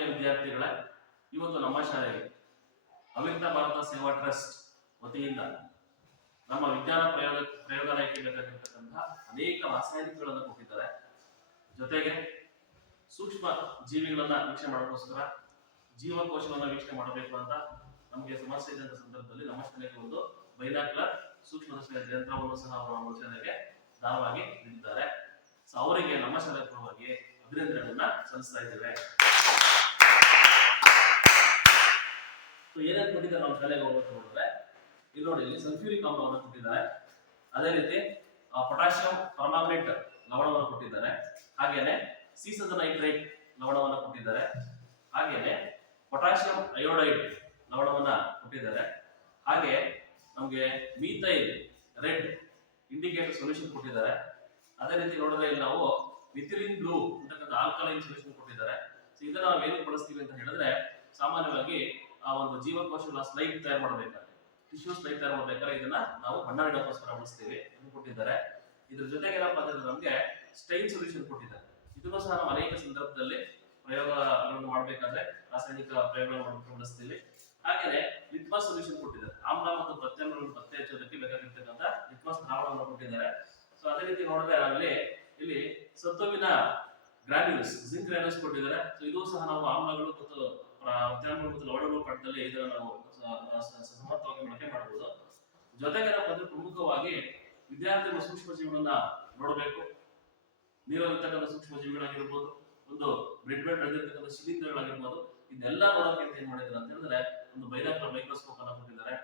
ಆತ್ಮೀಯ ವಿದ್ಯಾರ್ಥಿಗಳೇ, ಇವತ್ತು ನಮ್ಮ ಶಾಲೆಗೆ ಅವಿರತ ಭಾರತ ಸೇವಾ ಟ್ರಸ್ಟ್ ವತಿಯಿಂದ ನಮ್ಮ ವಿಜ್ಞಾನ ಪ್ರಯೋಗಾಲಯಕ್ಕೆ ಬೇಕಾಗಿರ್ತಕ್ಕಂತಹ ಅನೇಕ ರಾಸಾಯನಿಕಗಳನ್ನು ಕೊಟ್ಟಿದ್ದಾರೆ. ಜೊತೆಗೆ ಸೂಕ್ಷ್ಮ ಜೀವಿಗಳನ್ನ ವೀಕ್ಷಣೆ ಮಾಡೋಕ್ಕೋಸ್ಕರ ಜೀವಕೋಶವನ್ನು ವೀಕ್ಷಣೆ ಮಾಡಬೇಕು ಅಂತ ನಮಗೆ ಸಮಸ್ಯೆ ಇದ್ದಂತ ಸಂದರ್ಭದಲ್ಲಿ ನಮ್ಮ ಶಾಲೆಗೆ ಒಂದು ಬೈನಾಕ್ಯುಲರ್ ಸೂಕ್ಷ್ಮ ಯಂತ್ರವನ್ನು ಸಹ ಅವರು ನಮ್ಮ ಶಾಲೆಗೆ ದಾನವಾಗಿ ನೀಡಿದ್ದಾರೆ. ಸೊ ಅವರಿಗೆ ನಮ್ಮ ಶಾಲೆ ಪರವಾಗಿ ಅಭಿನಂದನೆಗಳನ್ನ ಸಲ್ಲಿಸ್ತಾ ಇದ್ದೇವೆ. ಸೊ ಏನೇನು ಕೊಟ್ಟಿದ್ದಾರೆ ನಮ್ಮ ಶಾಲೆಗೆ ಹೋಗ್ಬೇಕು ನೋಡಿದ್ರೆ, ಇಲ್ಲಿ ನೋಡಿ, ಇಲ್ಲಿ ಸಲ್ಫ್ಯೂರಿಕ್ ಆಮ್ಲವನ್ನು ಕೊಟ್ಟಿದ್ದಾರೆ. ಅದೇ ರೀತಿ ಪೊಟ್ಯಾಷಿಯಂ ಪರ್ಮಾಂಗನೇಟ್ ಲವಣವನ್ನು ಕೊಟ್ಟಿದ್ದಾರೆ. ಹಾಗೇನೆ ಸೀಸದ ನೈಟ್ರೇಟ್ ಲವಣವನ್ನು ಕೊಟ್ಟಿದ್ದಾರೆ. ಹಾಗೇನೆ ಪೊಟ್ಯಾಷಿಯಂ ಅಯೋಡೈಡ್ ಲವಣವನ್ನ ಕೊಟ್ಟಿದ್ದಾರೆ. ಹಾಗೆ ನಮಗೆ ಮೀಥೈಲ್ ರೆಡ್ ಇಂಡಿಕೇಟರ್ ಸೊಲ್ಯೂಷನ್ ಕೊಟ್ಟಿದ್ದಾರೆ. ಅದೇ ರೀತಿ ನೋಡಿದ್ರೆ ಇಲ್ಲಿ ನಾವು ಮಿಥಿಲಿನ್ ಬ್ಲೂ ಅಂತಕ್ಕಂಥ ಆಲ್ಕಲೈನ್ ಸೊಲ್ಯೂಷನ್ ಕೊಟ್ಟಿದ್ದಾರೆ. ಸೊ ಇದನ್ನ ನಾವು ಏನಕ್ಕೆ ಬಳಸ್ತೀವಿ ಅಂತ ಹೇಳಿದ್ರೆ, ಸಾಮಾನ್ಯವಾಗಿ ಆ ಒಂದು ಜೀವಕೋಶಗಳ ಸ್ಲೈಡ್ ತಯಾರು ಮಾಡಬೇಕಾದ್ರೆ, ಟಿಶ್ಯೂ ಸ್ಲೈಡ್ ತಯಾರು ಮಾಡಬೇಕಾದ್ರೆ ಇದನ್ನ ನಾವು ಬಣ್ಣ ನೀಡೋಕ್ಕೋಸ್ಕರ ಬಳಸ್ತೀವಿ ಅಂತ ಕೊಟ್ಟಿದ್ದಾರೆ. ಇದ್ರ ಜೊತೆಗೆ ಏನಪ್ಪಾ ಅಂತಂದ್ರೆ ನಮಗೆ ಸ್ಟೈನ್ ಸೊಲ್ಯೂಷನ್ ಕೊಟ್ಟಿದ್ದಾರೆ. ಇದನ್ನು ಸಹ ನಾವು ಅನೇಕ ಸಂದರ್ಭದಲ್ಲಿ ಪ್ರಯೋಗಗಳನ್ನು ಮಾಡಬೇಕಾದ್ರೆ ರಾಸಾಯನಿಕ ಪ್ರಯೋಗಗಳನ್ನು ಬಳಸ್ತೀವಿ. ಹಾಗೆಯೇ ಲಿಟ್ಮಸ್ ಸೊಲ್ಯೂಷನ್ ಕೊಟ್ಟಿದ್ದಾರೆ. ಆಮ್ಲ ಮತ್ತು ಪ್ರತ್ಯಾಮ್ಲಗಳನ್ನು ಪತ್ತೆ ಹಚ್ಚೋದಕ್ಕೆ ಬೇಕಾಗಿರ್ತಕ್ಕಂಥ ಲಿಟ್ಮಸ್ ದ್ರಾವಣವನ್ನು ಕೊಟ್ಟಿದ್ದಾರೆ. ಸೊ ಅದೇ ರೀತಿ ನೋಡಿದ್ರೆ ಅಲ್ಲಿ ಇಲ್ಲಿ ಸತ್ತುವಿನ ಗ್ರಾನ್ಯೂಲ್ಸ್, ಜಿಂಕ್ ಗ್ರಾನ್ಯೂಲ್ಸ್ ಕೊಟ್ಟಿದ್ದಾರೆ. ಸೊ ಇದು ಸಹ ನಾವು ಆಮ್ಲಗಳು ಮತ್ತು ಪ್ರತ್ಯಾಮ್ಲಗಳು ಮತ್ತು ಲವಣಗಳು ಪಟ್ಟದಲ್ಲಿ ಇದನ್ನು ನಾವು ಸಮರ್ಥವಾಗಿ ಬಳಕೆ ಮಾಡಬಹುದು. ಜೊತೆಗೆ ನಾವು ಪ್ರಮುಖವಾಗಿ ವಿದ್ಯಾರ್ಥಿಗಳು ಸೂಕ್ಷ್ಮ ಜೀವಿಗಳನ್ನ ನೋಡಬೇಕು. ನೀರಲ್ಲಿರ್ತಕ್ಕಂಥ ಸೂಕ್ಷ್ಮ ಜೀವಿಗಳಾಗಿರ್ಬೋದು, ಒಂದು ಬ್ರೆಡ್ ನಡೆದಿರ್ತಕ್ಕಂಥ ಶಿಲೀಂಧ್ರಗಳಾಗಿರ್ಬೋದು, ಇದೆಲ್ಲ ನೋಡೋಕೆ ಏನ್ ಮಾಡಿದ್ದಾರೆ ಅಂತ ಹೇಳಿದ್ರೆ ಒಂದು ಬೈನಾಕ್ಯುಲರ್ ಮೈಕ್ರೋಸ್ಕೋಪ್ ಅನ್ನು ಕೊಟ್ಟಿದ್ದಾರೆ.